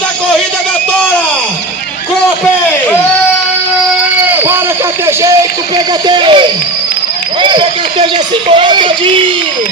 da corrida da Tora! Copem! Para KT, jeito, PKT! PKT já se morreu todinho!